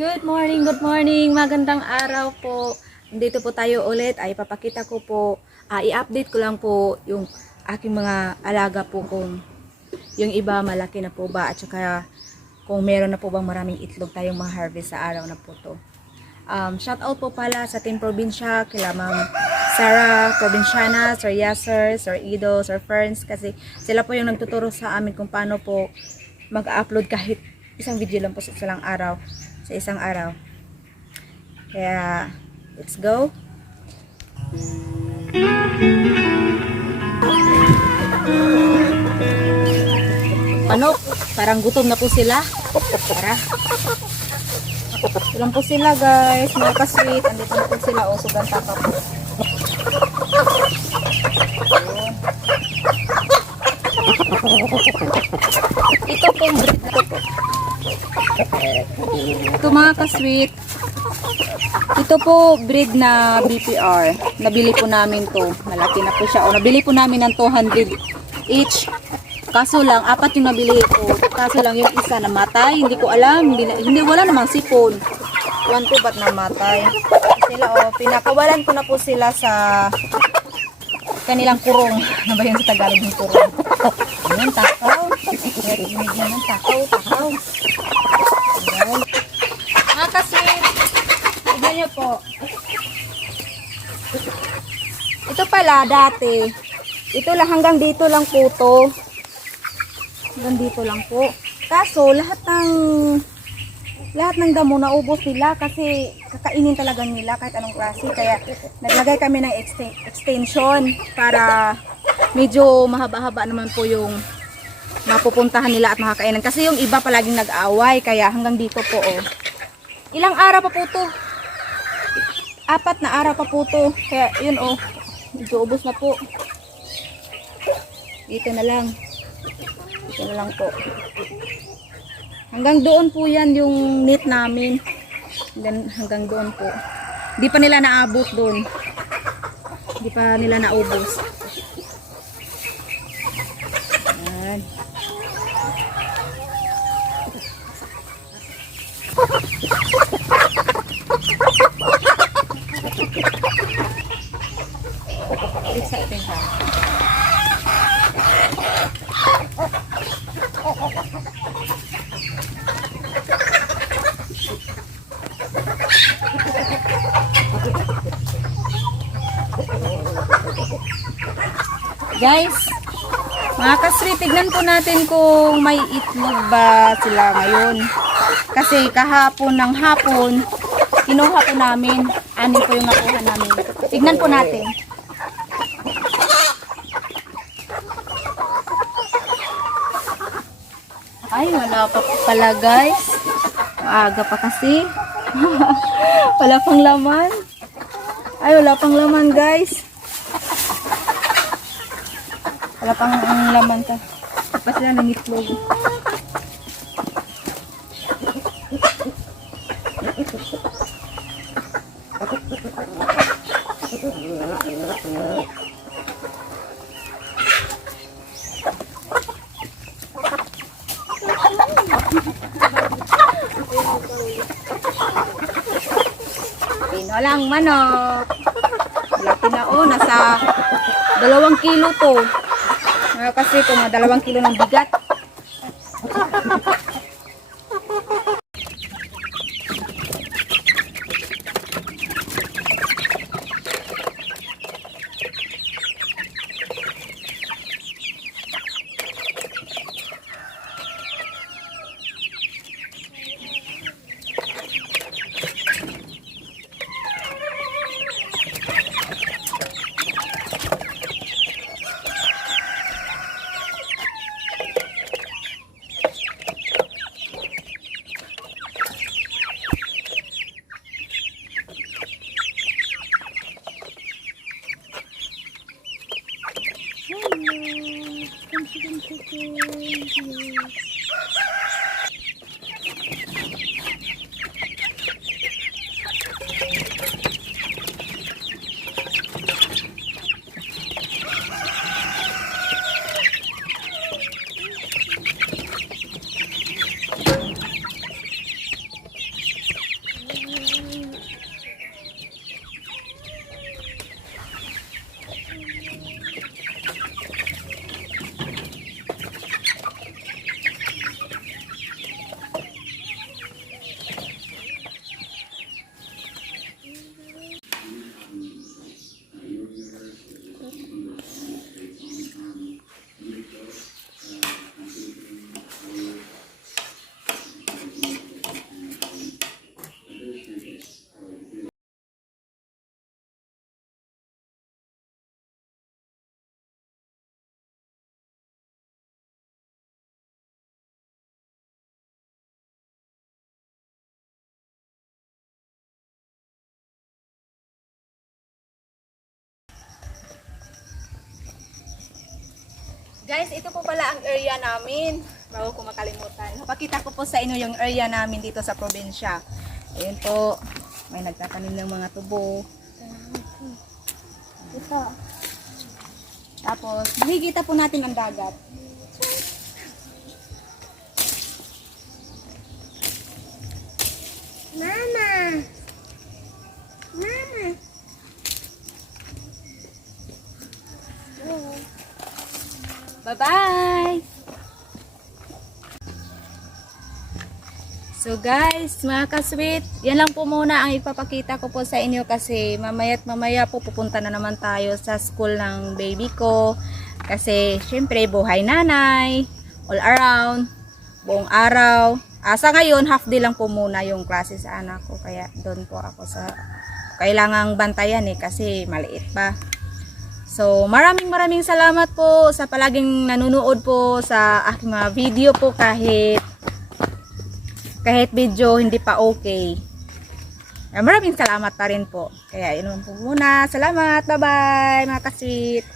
Good morning, magandang araw po. Dito po tayo ulit ay papakita ko po, i-update ko lang po yung aking mga alaga po kung yung iba malaki na po ba at saka kung meron na po bang maraming itlog tayong ma-harvest sa araw na po to. Shout out po pala sa Team Probinsya, kila Ma'am Sarah Provinciana, Sir Yasser, Sir Ido, Sir Ferns, kasi sila po yung nagtuturo sa amin kung paano po mag-upload kahit isang video lang po sa isang araw. Kaya, let's go. Ano? Parang gutom na po sila. Tara. Ilan po sila, guys. Mga ka-sweet. Andito na po sila. O, suganta pa po. Ito pong breed na po. Ito mga ka-sweet. Ito po breed na BPR. Nabili po namin to. Malaki na po siya. O, nabili po namin ng 200 each. Kaso lang, 4 yung nabili ko. Kaso lang yung isa namatay. Hindi ko alam. Hindi wala namang sipon. Ewan ko ba't namatay. Sila, o, pinakawalan ko na po sila sa kanilang kurong. Ano ba yung sa Tagalog ng kurong? Ayan, takaw. Rinig naman, takaw. Ayan. Mga ka-sweet, tignan nyo po. Ito pala, dati. Ito lang, hanggang dito lang po to. Hanggang dito lang po. Kaso, lahat ng damo naubos nila kasi kakainin talaga nila kahit anong klase. Kaya, naglagay kami ng extension para medyo mahaba-haba naman po yung mapupuntahan nila at makakainan. Kasi yung iba palaging nag-aaway. Kaya hanggang dito po, oh. Ilang araw pa po to? 4 na araw pa po to. Kaya yun, oh. Medyo ubos na po. Dito na lang. Dito na lang po. Hanggang doon po yan yung net namin. Hanggang doon po. Di pa nila naabot doon. Di pa nila naubos. Ayan. Exciting ha. Guys, mga ka-sweet, tignan po natin kung may itlog ba sila ngayon. Kasi kahapon ng hapon, kinuha po namin. 6 po yung nakuha namin. Tignan po natin. Ay, wala pa po pala, guys. Maaga pa kasi. Wala pang laman. Ay, wala pang laman, guys. Wala pang laman ka. Pa sila ng itlog. Pinolang manok. Laki na, oh. Nasa 2 kilo to. Kasi kung 2 kilo ng bigat. Guys, ito po pala ang area namin. Bago ko makalimutan. Napakita ko po sa inyo yung area namin dito sa probinsya. Ayun po. May nagtatanim ng mga tubo. Ito. Tapos, makikita po natin ang dagat. Mama. Mama. Bye-bye! So guys, mga ka-sweet, yan lang po muna ang ipapakita ko po sa inyo kasi mamaya't mamaya po pupunta na naman tayo sa school ng baby ko. Kasi syempre buhay nanay, all around, buong araw. Sa ngayon, half day lang po muna yung klase sa anak ko. Kaya doon po ako sa kailangang bantayan kasi maliit pa. So maraming salamat po sa palaging nanonood po sa aking mga video po kahit video hindi pa okay. Maraming salamat pa rin po. Kaya yun po muna. Salamat. Bye-bye mga ka-sweet.